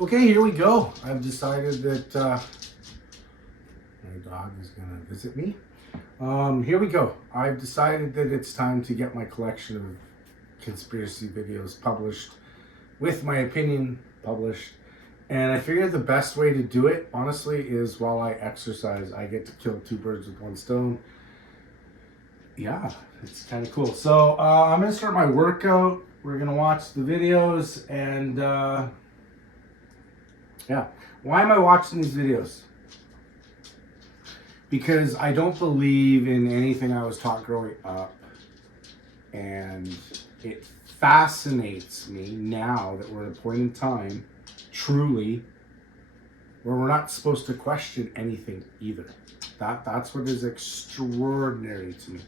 Okay, here we go. I've decided that my dog is going to visit me. Here we go. I've decided that it's time to get my collection of conspiracy videos published with my opinion published. And I figure the best way to do it, honestly, is while I exercise. I get to kill two birds with one stone. Yeah, it's kind of cool. So I'm going to start my workout. We're going to watch the videos and yeah. Why am I watching these videos? Because I don't believe in anything I was taught growing up. And it fascinates me now that we're at a point in time, truly, where we're not supposed to question anything either. That's what is extraordinary to me.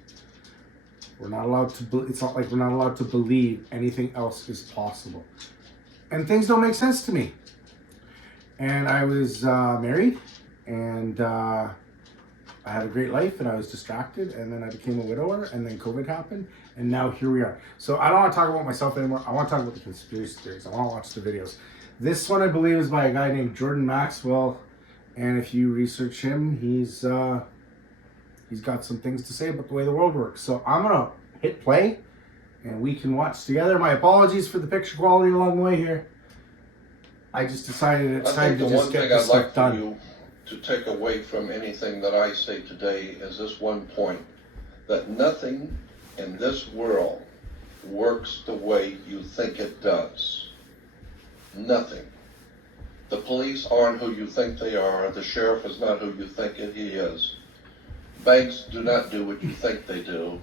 We're not allowed to. It's not like we're not allowed to believe anything else is possible, and things don't make sense to me. And I was married, and I had a great life, and I was distracted, and then I became a widower, and then COVID happened, and now here we are. So I don't want to talk about myself anymore. I want to talk about the conspiracy theories. I want to watch the videos. This one, I believe, is by a guy named Jordan Maxwell, and if you research him, he's got some things to say about the way the world works. So I'm gonna hit play, and we can watch together. My apologies for the picture quality along the way here. I just decided it's time to just get this stuff done. I think the one thing I'd like for you to take away from anything that I say today is this one point, that nothing in this world works the way you think it does. Nothing. The police aren't who you think they are. The sheriff is not who you think he is. Banks do not do what you think they do.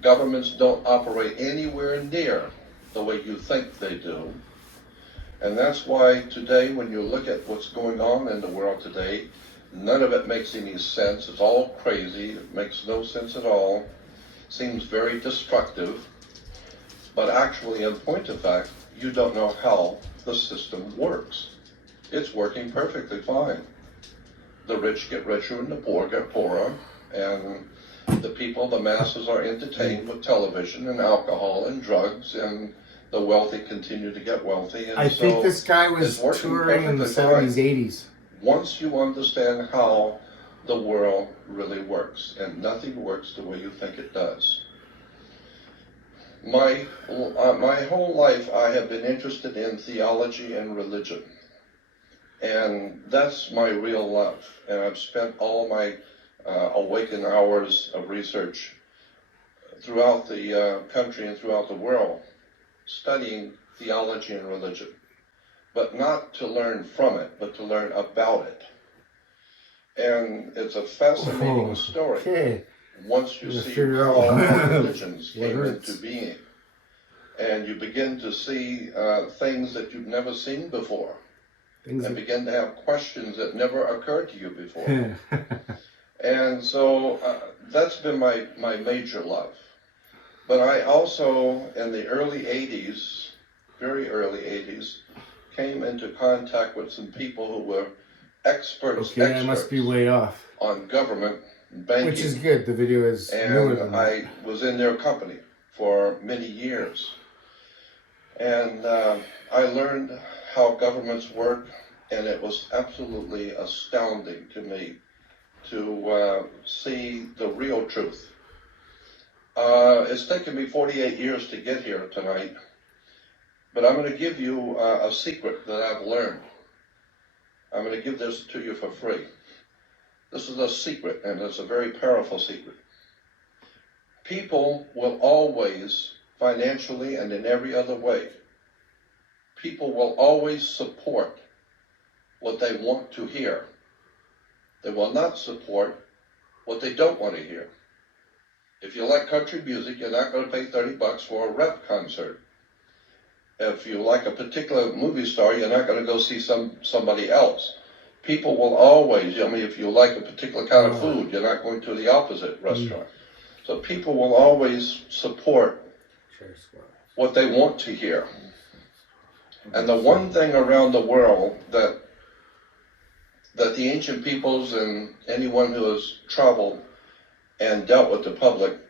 Governments don't operate anywhere near the way you think they do. And that's why today, when you look at what's going on in the world today, none of it makes any sense. It's all crazy. It makes no sense at all. Seems very destructive. But actually, in point of fact, you don't know how the system works. It's working perfectly fine. The rich get richer and the poor get poorer. And the people, the masses, are entertained with television and alcohol and drugs, and the wealthy continue to get wealthy. And I think this guy was touring in the 70s, 80s. Once you understand how the world really works, and nothing works the way you think it does. My whole life I have been interested in theology and religion. And that's my real love. And I've spent all my awakened hours of research throughout the country and throughout the world studying theology and religion, but not to learn from it, but to learn about it. And it's a fascinating story. Okay. Once you see how religions came into being, and you begin to see things that you've never seen before, and begin to have questions that never occurred to you before. And so that's been my major love. But I also, in the early 80s, very early 80s, came into contact with some people who were experts I must be way off. On government banking. Which is good. The video is newer than that. I was in their company for many years. And I learned how governments work, and it was absolutely astounding to me to see the real truth. It's taken me 48 years to get here tonight, but I'm going to give you a secret that I've learned. I'm going to give this to you for free. This is a secret, and it's a very powerful secret. People will always, financially and in every other way, people will always support what they want to hear. They will not support what they don't want to hear. If you like country music, you're not going to pay $30 for a rap concert. If you like a particular movie star, you're not going to go see somebody else. People will always, if you like a particular kind of food, you're not going to the opposite restaurant. So people will always support what they want to hear. And the one thing around the world that the ancient peoples and anyone who has traveled and dealt with the public,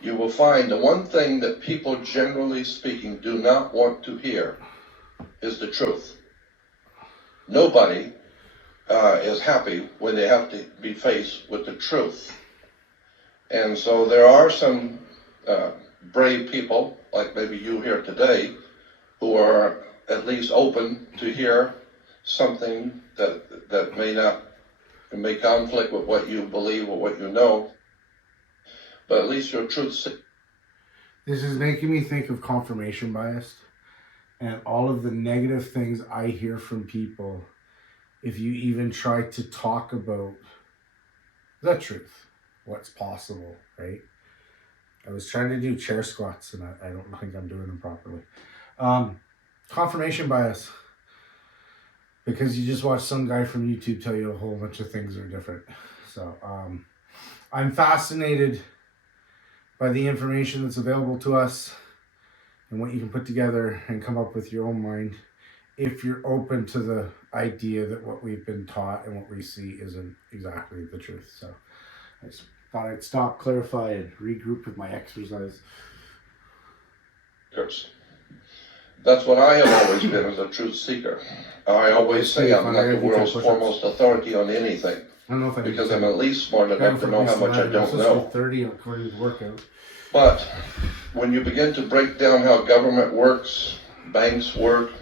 you will find the one thing that people, generally speaking, do not want to hear is the truth. Nobody is happy when they have to be faced with the truth. And so there are some brave people, like maybe you here today, who are at least open to hear something that may conflict with what you believe or what you know, but at least your truth. This is making me think of confirmation bias and all of the negative things I hear from people if you even try to talk about the truth, what's possible, right? I was trying to do chair squats and I don't think I'm doing them properly. Confirmation bias. Because you just watch some guy from YouTube tell you a whole bunch of things are different. So I'm fascinated by the information that's available to us and what you can put together and come up with your own mind if you're open to the idea that what we've been taught and what we see isn't exactly the truth. So I just thought I'd stop, clarify, and regroup with my exercise. That's what I have always been, as a truth seeker. I always say I'm not the world's foremost authority on anything, I don't know if I because I'm at least smart enough to know how much I don't know. 30 according to the workout. But when you begin to break down how government works, banks work,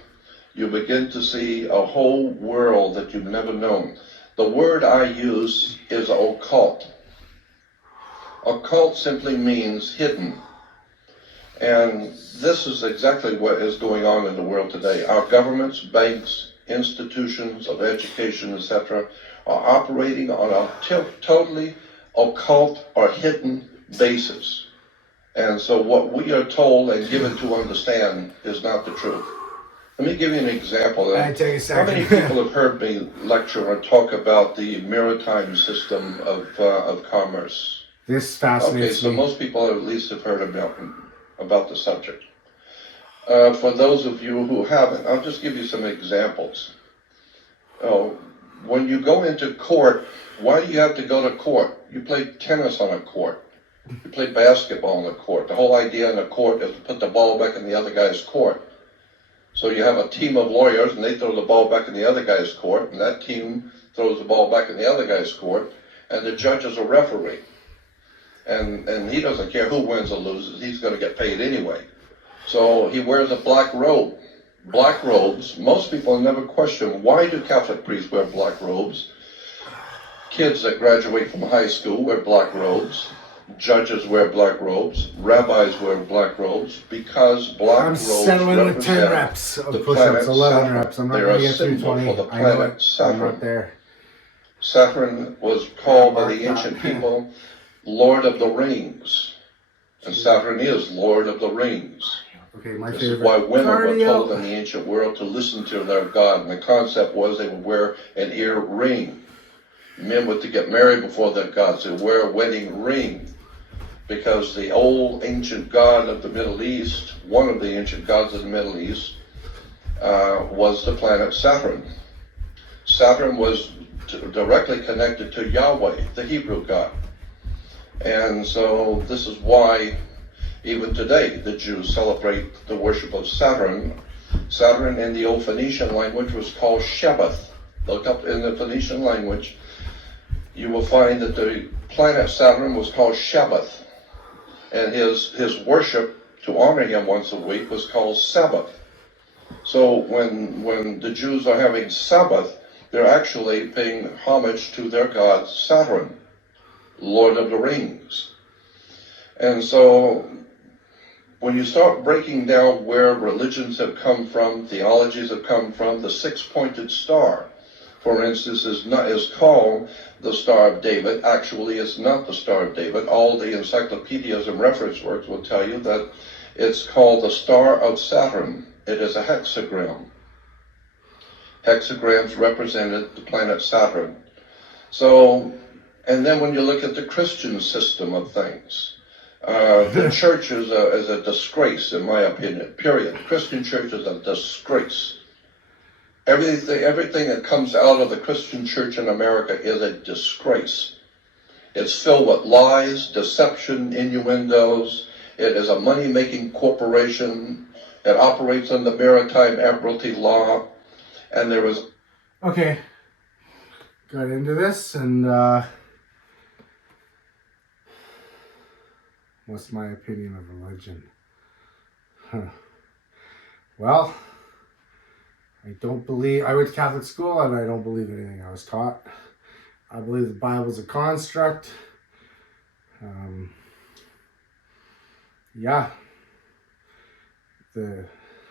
you begin to see a whole world that you've never known. The word I use is occult. Occult simply means hidden. And this is exactly what is going on in the world today. Our governments, banks, institutions of education, etc., are operating on a totally occult or hidden basis. And so what we are told and given to understand is not the truth. Let me give you an example. How many people have heard me lecture or talk about the maritime system of commerce? This fascinates me. Okay, so most people at least have heard about the subject. For those of you who haven't, I'll just give you some examples. When you go into court, why do you have to go to court? You play tennis on a court. You play basketball on the court. The whole idea in the court is to put the ball back in the other guy's court. So you have a team of lawyers, and they throw the ball back in the other guy's court, and that team throws the ball back in the other guy's court, and the judge is a referee. And he doesn't care who wins or loses, he's going to get paid anyway. So he wears a black robe. Black robes, most people never question, why do Catholic priests wear black robes? Kids that graduate from high school wear black robes. Judges wear black robes. Rabbis wear black robes, because black robes settling with 10 reps of push-ups, 11 reps. I'm not going to get through 20. For the planet Saturn. I'm not there. Saturn was called by the ancient people Lord of the Rings. And Saturn is Lord of the Rings. Okay, my this favorite. Is why women were told in the ancient world to listen to their God. And the concept was they would wear an ear ring. Men were to get married before their gods. They would wear a wedding ring. Because the old ancient god of the Middle East, one of the ancient gods of the Middle East, was the planet Saturn. Saturn was directly connected to Yahweh, the Hebrew God. And so this is why even today the Jews celebrate the worship of Saturn. Saturn in the old Phoenician language was called Shebath. Look up in the Phoenician language, you will find that the planet Saturn was called Shebath. And his worship, to honor him once a week, was called Sabbath. So when the Jews are having Sabbath, they're actually paying homage to their god Saturn, Lord of the Rings. And so when you start breaking down where religions have come from, theologies have come from, the six-pointed star, for instance, is called the Star of David. Actually, it's not the Star of David. All the encyclopedias and reference works will tell you that it's called the Star of Saturn. It is a hexagram. Hexagrams represented the planet Saturn. So, and then when you look at the Christian system of things, the church is a disgrace, in my opinion, period. Christian church is a disgrace. Everything that comes out of the Christian church in America is a disgrace. It's filled with lies, deception, innuendos. It is a money-making corporation. It operates under maritime admiralty law. And there is Okay, got into this, and what's my opinion of religion? Huh. Well, I went to Catholic school, and I don't believe anything I was taught. I believe the Bible's a construct. Yeah.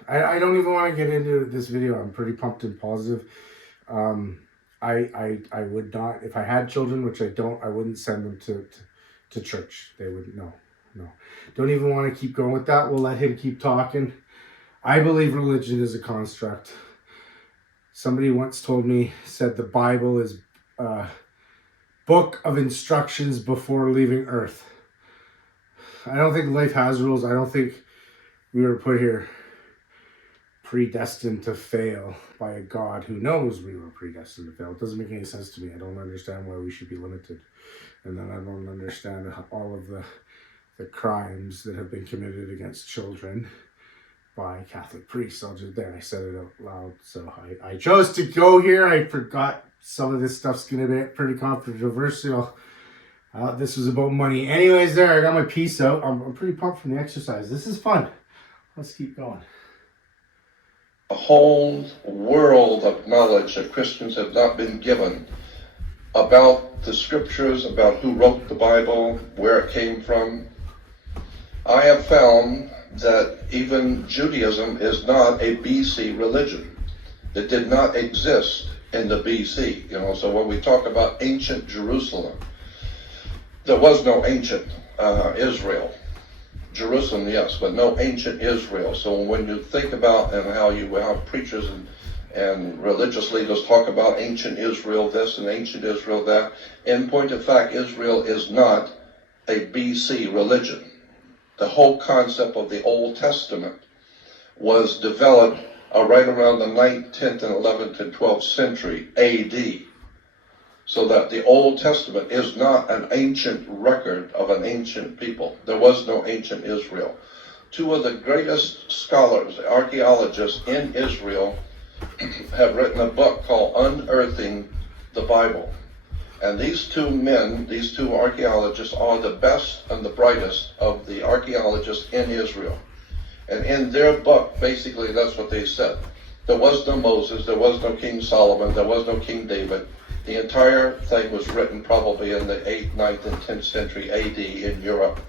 I don't even want to get into this video. I'm pretty pumped and positive. I would not, if I had children, which I don't, I wouldn't send them to church. They would, no. Don't even want to keep going with that. We'll let him keep talking. I believe religion is a construct. Somebody once said the Bible is a book of instructions before leaving Earth. I don't think life has rules. I don't think we were put here predestined to fail by a God who knows we were predestined to fail. It doesn't make any sense to me. I don't understand why we should be limited. And then I don't understand all of the crimes that have been committed against children by Catholic priests. I said it out loud. So I chose to go here. I forgot some of this stuff's going to be pretty controversial. This was about money. Anyways, I got my piece out. I'm pretty pumped from the exercise. This is fun. Let's keep going. A whole world of knowledge that Christians have not been given about the scriptures, about who wrote the Bible, where it came from. I have found that even Judaism is not a BC religion. It did not exist in the BC. So when we talk about ancient Jerusalem, there was no ancient Israel. Jerusalem, yes, but no ancient Israel. So when you think about and how preachers and religious leaders talk about ancient Israel this and ancient Israel that, in point of fact, Israel is not a BC religion. The whole concept of the Old Testament was developed right around the 9th, 10th, and 11th and 12th century AD. So that the Old Testament is not an ancient record of an ancient people. There was no ancient Israel. Two of the greatest scholars, archaeologists in Israel, have written a book called Unearthing the Bible. And these two men, these two archaeologists, are the best and the brightest of the archaeologists in Israel. And in their book, basically that's what they said. There was no Moses, there was no King Solomon, there was no King David. The entire thing was written probably in the 8th, 9th, and 10th century AD in Europe.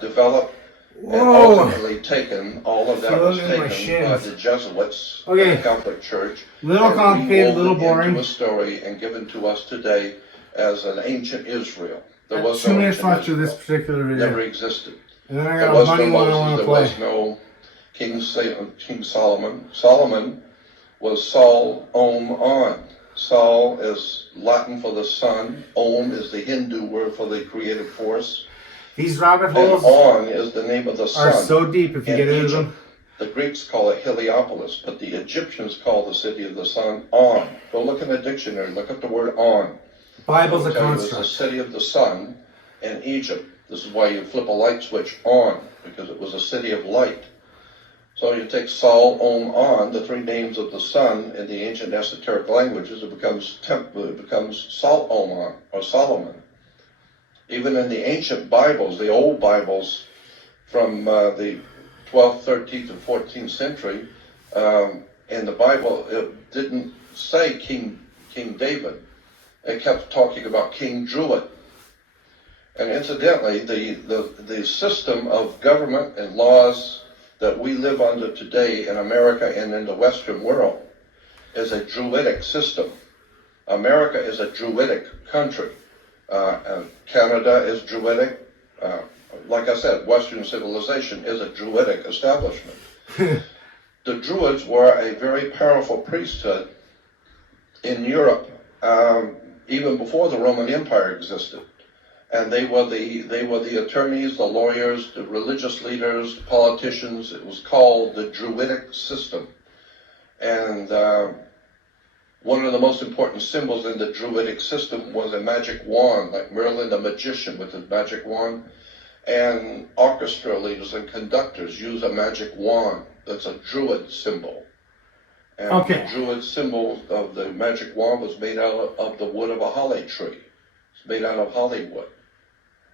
Developed and ultimately taken, all of that was taken by the Jesuits, the Catholic Church. Little complicated, little boring. Into a story and given to us today as an ancient Israel. There was 2 minutes left of this particular video. Never existed. And then I got a funny one I want to play. There was no King Solomon. Solomon was Sol Om On. Sol is Latin for the sun. Om is the Hindu word for the creative force. These rabbit holes and On is the name of the sun. Are so deep if you get into them. The Greeks call it Heliopolis, but the Egyptians call the city of the sun On. Go look in the dictionary. Look up the word On. Bible's a construct. It was the city of the sun in Egypt. This is why you flip a light switch on, because it was a city of light. So you take Sol, Om, On, the three names of the sun in the ancient esoteric languages, it becomes Sol, Om, On, or Solomon. Even in the ancient Bibles, the old Bibles from the 12th, 13th, and 14th century, in the Bible, it didn't say King David. It kept talking about King Druid. And incidentally, the system of government and laws that we live under today in America and in the Western world is a Druidic system. America is a Druidic country. And Canada is Druidic. Like I said, Western civilization is a Druidic establishment. The Druids were a very powerful priesthood in Europe, even before the Roman Empire existed. And they were the attorneys, the lawyers, the religious leaders, the politicians. It was called the Druidic system. And one of the most important symbols in the Druidic system was a magic wand, like Merlin the magician with his magic wand. And orchestra leaders and conductors use a magic wand. That's a Druid symbol. And Okay. the Druid symbol of the magic wand was made out of the wood of a holly tree. It's made out of Hollywood.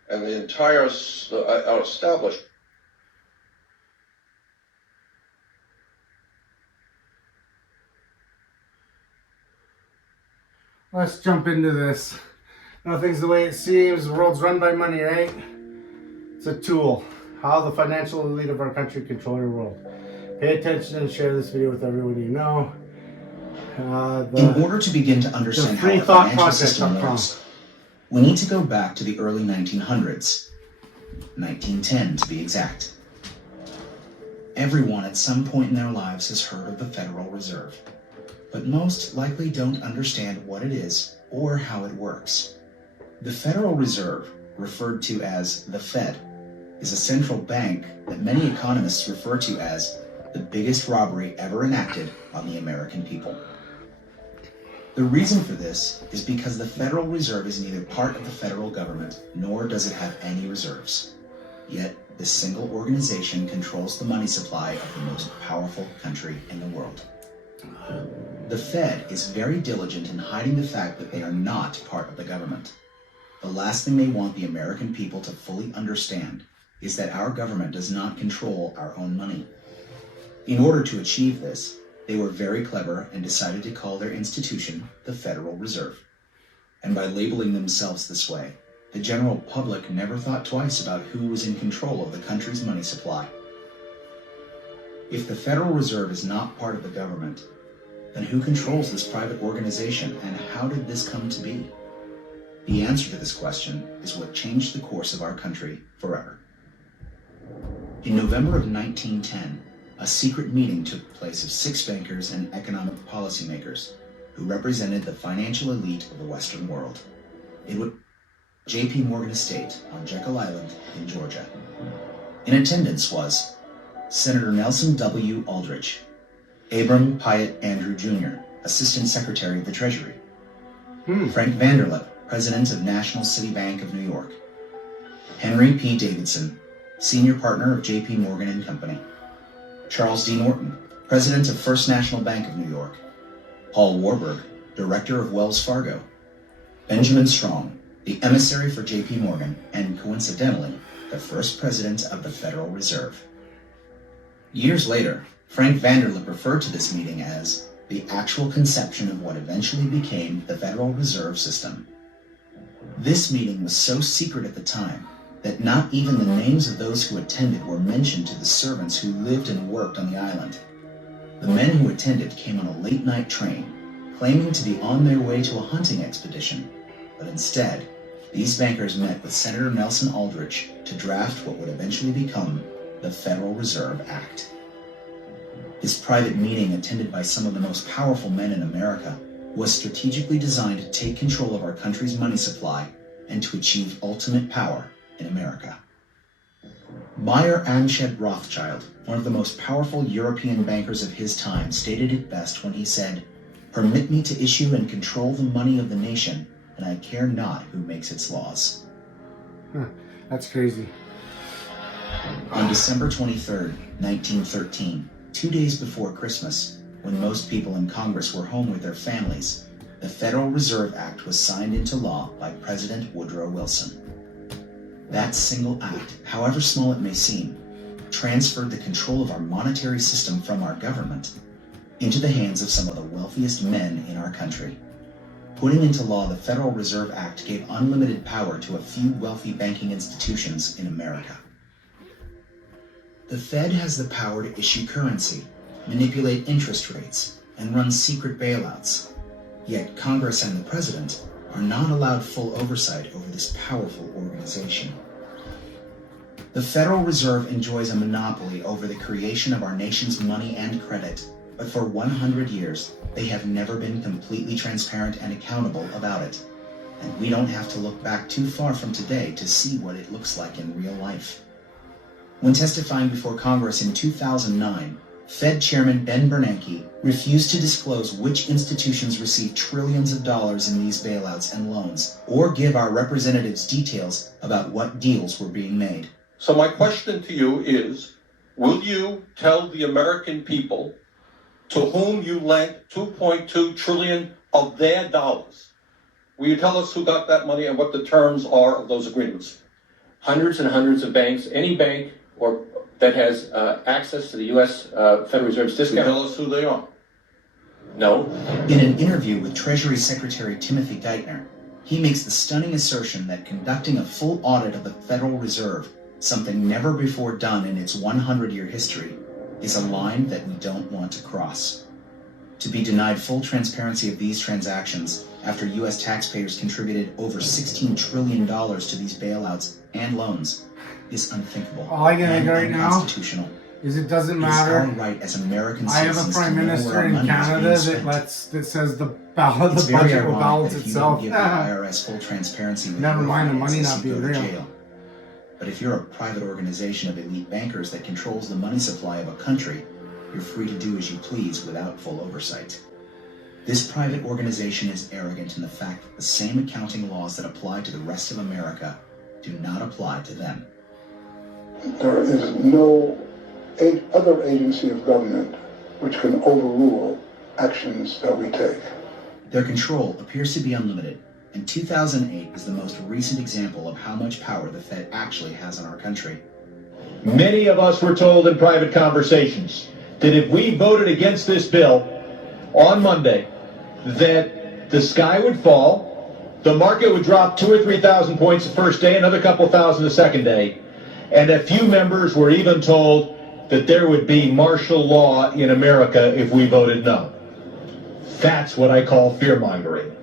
And the entire establishment. Let's jump into this. Nothing's the way it seems. The world's run by money, right? It's a tool. How the financial elite of our country control your world. Pay attention and share this video with everyone you know. In order to begin to understand how free our thought financial project system dot com. works, we need to go back to the early 1900s, 1910 to be exact. Everyone at some point in their lives has heard of the Federal Reserve, but most likely don't understand what it is or how it works. The Federal Reserve, referred to as the Fed, is a central bank that many economists refer to as the biggest robbery ever enacted on the American people. The reason for this is because the Federal Reserve is neither part of the federal government, nor does it have any reserves. Yet, this single organization controls the money supply of the most powerful country in the world. The Fed is very diligent in hiding the fact that they are not part of the government. The last thing they want the American people to fully understand is that our government does not control our own money. In order to achieve this, they were very clever and decided to call their institution the Federal Reserve. And by labeling themselves this way, the general public never thought twice about who was in control of the country's money supply. If the Federal Reserve is not part of the government, then who controls this private organization and how did this come to be? The answer to this question is what changed the course of our country forever. In November of 1910, a secret meeting took place of 6 bankers and economic policymakers who represented the financial elite of the Western world. It was J.P. Morgan Estate on Jekyll Island in Georgia. In attendance was Senator Nelson W. Aldrich, Abram Pyatt Andrew Jr., Assistant Secretary of the Treasury, Frank Vanderlip, President of National City Bank of New York, Henry P. Davidson, Senior Partner of J.P. Morgan and Company, Charles D. Norton, President of First National Bank of New York, Paul Warburg, Director of Wells Fargo, Benjamin Strong, the emissary for J.P. Morgan, and coincidentally, the first president of the Federal Reserve. Years later, Frank Vanderlip referred to this meeting as the actual conception of what eventually became the Federal Reserve System. This meeting was so secret at the time that not even the names of those who attended were mentioned to the servants who lived and worked on the island. The men who attended came on a late-night train, claiming to be on their way to a hunting expedition, but instead, these bankers met with Senator Nelson Aldrich to draft what would eventually become the Federal Reserve Act. This private meeting, attended by some of the most powerful men in America, was strategically designed to take control of our country's money supply and to achieve ultimate power in America. Mayer Amschad Rothschild, one of the most powerful European bankers of his time, stated it best when he said, "Permit me to issue and control the money of the nation, and I care not who makes its laws." That's crazy. On December 23, 1913, 2 days before Christmas, when most people in Congress were home with their families, the Federal Reserve Act was signed into law by President Woodrow Wilson. That single act, however small it may seem, transferred the control of our monetary system from our government into the hands of some of the wealthiest men in our country. Putting into law the Federal Reserve Act gave unlimited power to a few wealthy banking institutions in America. The Fed has the power to issue currency, manipulate interest rates, and run secret bailouts. Yet Congress and the President are not allowed full oversight over this powerful organization. The Federal Reserve enjoys a monopoly over the creation of our nation's money and credit, but for 100 years, they have never been completely transparent and accountable about it. And we don't have to look back too far from today to see what it looks like in real life. When testifying before Congress in 2009, Fed Chairman Ben Bernanke refused to disclose which institutions received trillions of dollars in these bailouts and loans, or give our representatives details about what deals were being made. So my question to you is, will you tell the American people to whom you lent $2.2 trillion of their dollars. Will you tell us who got that money and what the terms are of those agreements? Hundreds and hundreds of banks, any bank or that has access to the U.S. Federal Reserve's Can you discount. tell us who they are? No. In an interview with Treasury Secretary Timothy Geithner, he makes the stunning assertion that conducting a full audit of the Federal Reserve, something never before done in its 100-year history, is a line that we don't want to cross. To be denied full transparency of these transactions after U.S. taxpayers contributed over $16 trillion to these bailouts and loans is unthinkable All I can and think right now unconstitutional. is it doesn't It is our matter. right as American I have citizens a prime to know where minister our in money is Canada being that spent. says the It's very budget will ironic balance that if you itself. don't give the IRS full transparency with Never your mind the money finances, not you being go to real. jail. But if you're a private organization of elite bankers that controls the money supply of a country, you're free to do as you please without full oversight. This private organization is arrogant in the fact that the same accounting laws that apply to the rest of America do not apply to them. There is no other agency of government which can overrule actions that we take. Their control appears to be unlimited, and 2008 is the most recent example of how much power the Fed actually has in our country. Many of us were told in private conversations that if we voted against this bill on Monday, that the sky would fall, the market would drop 2,000 or 3,000 points the first day, another couple thousand the second day, and a few members were even told that there would be martial law in America if we voted no. That's what I call fear-mongering.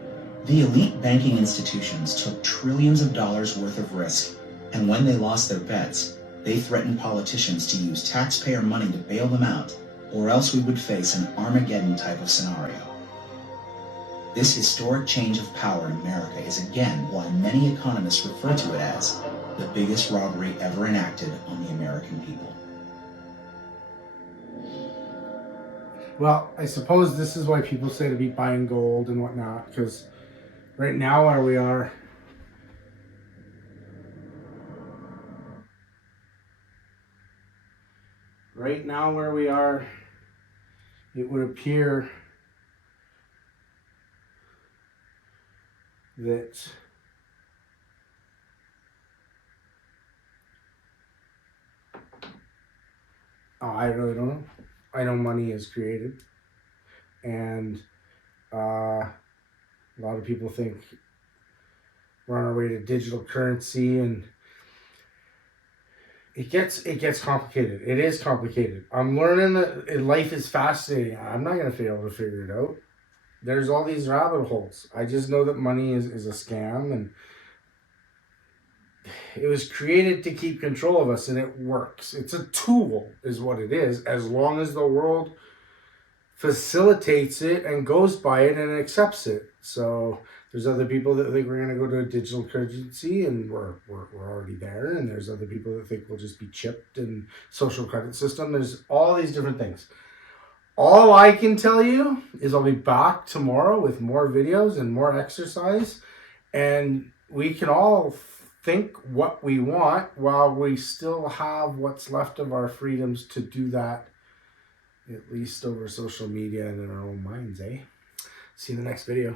The elite banking institutions took trillions of dollars worth of risk, and when they lost their bets, they threatened politicians to use taxpayer money to bail them out, or else we would face an Armageddon type of scenario. This historic change of power in America is again why many economists refer to it as the biggest robbery ever enacted on the American people. Well, I suppose this is why people say to be buying gold and whatnot, because right now where we are, it would appear that I really don't know. I know money is created, and a lot of people think we're on our way to digital currency, and it gets complicated. It is complicated. I'm learning that life is fascinating. I'm not gonna be able to figure it out. There's all these rabbit holes. I just know that money is a scam, and it was created to keep control of us, and it works. It's a tool is what it is, as long as the world facilitates it and goes by it and accepts it. So there's other people that think we're going to go to a digital currency, and we're already there, and there's other people that think we'll just be chipped and social credit system. There's all these different things. All I can tell you is I'll be back tomorrow with more videos and more exercise, and we can all think what we want while we still have what's left of our freedoms to do that, at least over social media and in our own minds, eh? See you in the next video.